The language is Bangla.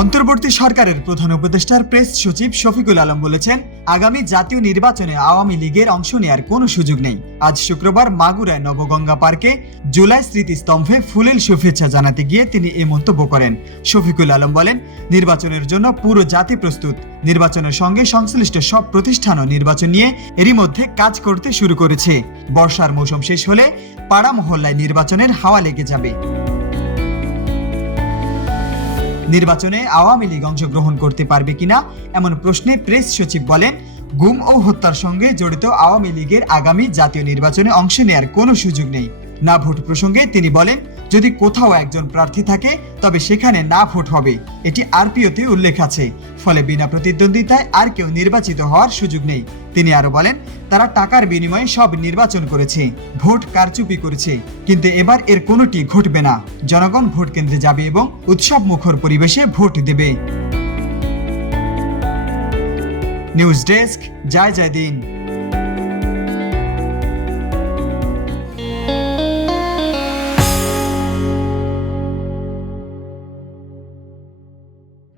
অন্তর্বর্তী সরকারের প্রধান উপদেষ্টার প্রেস সচিব শফিকুল আলম বলেছেন, আগামী জাতীয় নির্বাচনে আওয়ামী লীগের অংশ নেয়ার কোনো সুযোগ নেই। আজ শুক্রবার মাগুরায় নবগঙ্গা পার্কে জুলাই স্মৃতিস্তম্ভে ফুলেল শুভেচ্ছা জানাতে গিয়ে তিনি এই মন্তব্য করেন। শফিকুল আলম বলেন, নির্বাচনের জন্য পুরো জাতি প্রস্তুত। নির্বাচনের সঙ্গে সংশ্লিষ্ট সব প্রতিষ্ঠানও নির্বাচন নিয়ে এরই মধ্যে কাজ করতে শুরু করেছে। বর্ষার মৌসুম শেষ হলে পাড়া মহল্লায় নির্বাচনের হাওয়া লেগে যাবে। নির্বাচনে আওয়ামী লীগ অংশগ্রহণ করতে পারবে কিনা এমন প্রশ্নে প্রেস সচিব বলেন, গুম ও হত্যার সঙ্গে জড়িত আওয়ামী লীগের আগামী জাতীয় নির্বাচনে অংশ নেয়ার কোনো সুযোগ নেই। না ভোট প্রসঙ্গে তিনি বলেন যদি কোথাও একজন প্রার্থী থাকে, তবে সেখানে না ভোট হবে, এটি আরপিওতে উল্লেখ আছে। ফলে বিনা প্রতিদ্বন্দ্বিতায় আর কেউ নির্বাচিত হওয়ার সুযোগ নেই। তিনি আরও বলেন, তারা টাকার বিনিময়ে সব নির্বাচন করেছে, ভোট কারচুপি করেছে, কিন্তু এবার এর কোনোটি ঘটবে না। জনগণ ভোট কেন্দ্রে যাবে এবং উৎসব মুখর পরিবেশে ভোট দেবে। নিউজ ডেস্ক, জয় জয় দিন।